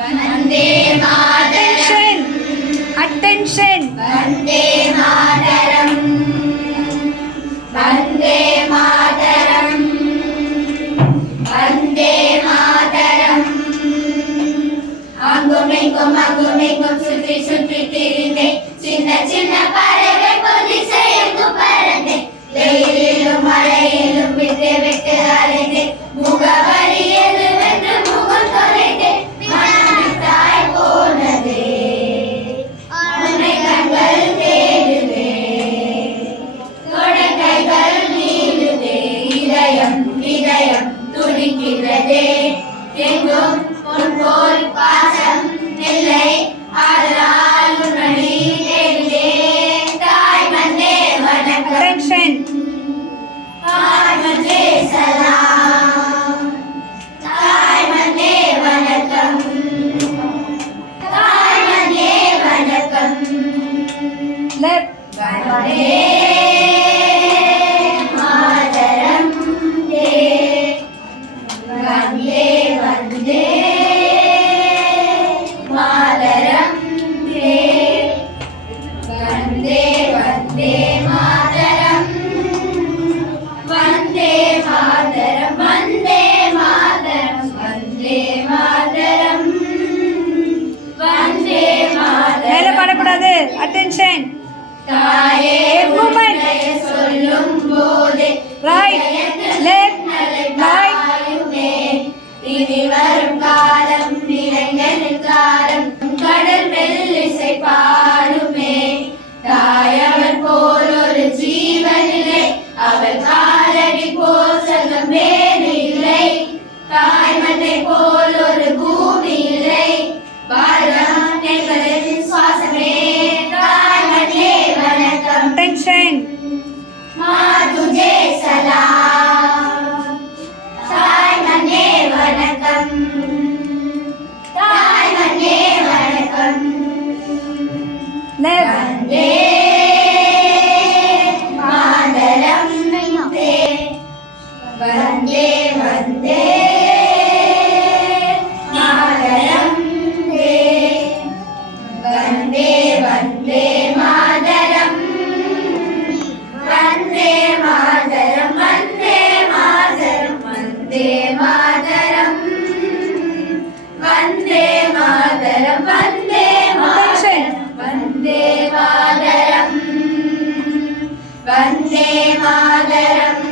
Vande Mataram Attention Vande Mataram Vande Mataram Vande Mataram அங்குமெங்கும் சுற்றி சுற்றி திரிந்தேன் சின்ன சின்ன பறவை பொதிசையங்கு பறந்தேன் வெயிலிலும் மழையிலும் விட்டு விட்டு அலைந்தேன் முகவரி எதுவென்று முகம் தொலைந்தேன் மனம் தாய் போனதே உன்னை கண்கள் தேடுதே தொடக்கைகள் நீளுதே இதயம் இதயம் துடிக்கிறதே எங்கும் உன் போல் பாசம் இல்லை அதனால் உன்னை தேடுதேன் தாய் மண்ணே வணக்கம் Attention தாய் மண்ணே சலாம் தாய் மண்ணே வணக்கம் தாய் மண்ணே வணக்கம் Left வந்தே மாதரம் வந்தே வந்தே மாதரம் வந்தே வந்தே மாதரம் வந்தே மாதரம் வந்தே மாதரம் வந்தே மாதரம் வந்தே மாதரம் மேல பாடக்கூடாது. Attention தாயே movement சொல்லும் போதே right left right இனி வரும் காலம் இளைஞனின் காலம் கடல் மெல்லிசை பாடுமே தாயவர் போல் ஒரு ஜீவனில்லை அவள் காலடி போசகம் வேறு இல்லை தாய் மண்ணை போல் ஒரு பூமி இல்லை பாரதம் எங்களின் சுவாசமே தாய் மண்ணே வணக்கம் Attention माँ तुझे सलाम ताई मन्ने वणकम ताई मन्ने वणकम left वंदे मातरम वंदे वंदे मातरम वंदे वंदे मातरम वन्दे मातरम् वन्दे मातरम् वन्दे मातरम् वन्दे मातरम् वन्दे मातरम् वन्दे मातरम् वन्दे मातरम्